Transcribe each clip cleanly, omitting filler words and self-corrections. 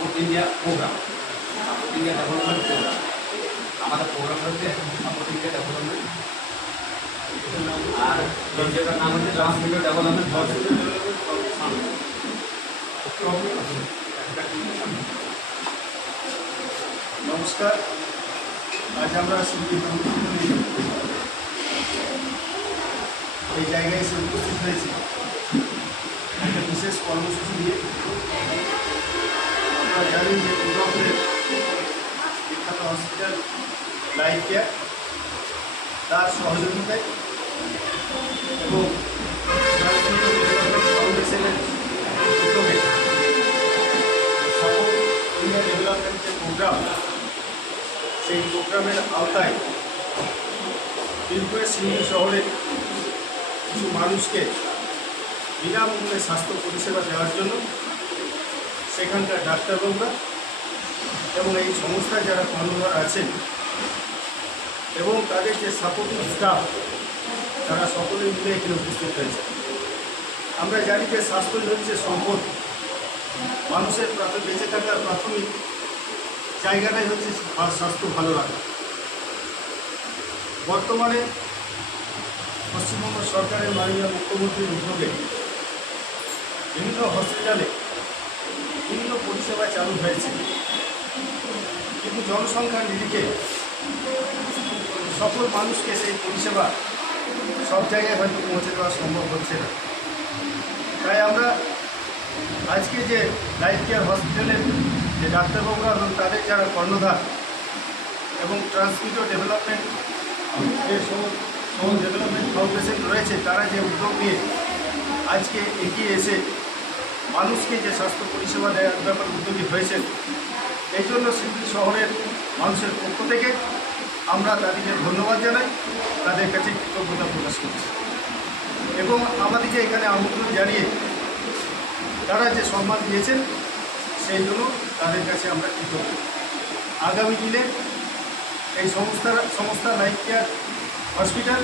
Support India programme, support India development programme. আমাদের প্রোগ্রামটা হচ্ছে সাপোর্ট ইন্ডিয়া ডেভেলপমেন্ট, আর এই জায়গার নাম হচ্ছে ট্রান্সমিটার ডেভেলপমেন্ট। নমস্কার, আজ আমরা এই জায়গায় এসে উপস্থিত হয়েছি একটা বিশেষ কর্মসূচি নিয়ে। আপনারা জানেন যে দুর্গাপুরের বিখ্যাত হসপিটাল লাইফ কেয়ার তার সহযোগিতায় এবং ফাউন্ডেশনের উদ্যোগে সাপোর্ট ইন্ডিয়া ডেভেলপমেন্ট যে প্রোগ্রাম, সেই প্রোগ্রামের আওতায় বীরভূমের সিন্ধি শহরে কিছু মানুষকে বিনামূল্যে স্বাস্থ্য পরিষেবা দেওয়ার জন্য সেখানকার ডাক্তারবাবুরা এবং এই সংস্থায় যারা কর্মরত আছেন এবং তাদের যে সাপোর্টিং স্টাফ, তারা সকলে মিলে এখানে উপস্থিত হয়েছে। আমরা জানি যে স্বাস্থ্যই হচ্ছে সম্পদ, মানুষের বেঁচে থাকার প্রাথমিক জায়গাটাই হচ্ছে স্বাস্থ্য ভালো রাখা। বর্তমানে পশ্চিমবঙ্গ সরকারের মাননীয় মুখ্যমন্ত্রীর উদ্যোগে বিভিন্ন হসপিটালে বিভিন্ন পরিষেবা চালু হয়েছে, কিন্তু জনসংখ্যার নিরিখে সকল মানুষকে সেই পরিষেবা সব জায়গায় হয়তো পৌঁছে দেওয়া সম্ভব হচ্ছে না। তাই আমরা আজকে যে লাইফ কেয়ার হসপিটালের যে ডাক্তারবাবুরা এবং তাদের যারা কর্ণধার এবং ট্রান্সমিটার ডেভেলপমেন্ট যে ডেভেলপমেন্ট ফাউন্ডেশন রয়েছে, তারা যে উদ্যোগ নিয়ে আজকে এগিয়ে এসে মানুষকে যে স্বাস্থ্য পরিষেবা দেওয়ার ব্যাপারে উদ্যোগী হয়েছেন, এই জন্য সিন্ধি শহরের মানুষের পক্ষ থেকে আমরা তাদেরকে ধন্যবাদ জানাই, তাদের কাছে কৃতজ্ঞতা প্রকাশ করছি এবং আমাদেরকে এখানে আমন্ত্রণ জানিয়ে তারা যে সম্মান দিয়েছেন সেই জন্য তাদের কাছে আমরা কৃতজ্ঞ। আগামী দিনে এই সংস্থা লাইফ কেয়ার হসপিটাল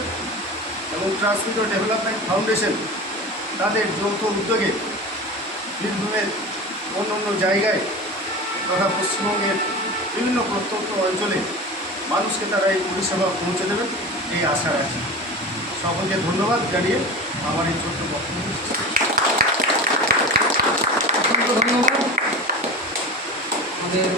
এবং ট্রান্সমিটার ডেভেলপমেন্ট ফাউন্ডেশন তাদের যৌথ উদ্যোগে বীরভূমের অন্য অন্য জায়গায় তথা পশ্চিমবঙ্গের বিভিন্ন প্রত্যন্ত অঞ্চলে মানুষকে তারা এই পরিষেবা পৌঁছে দেবেন এই আশা আছে। সকলকে ধন্যবাদ জানিয়ে আমার এই ছোট্ট বক্তব্য। ধন্যবাদ আমাদের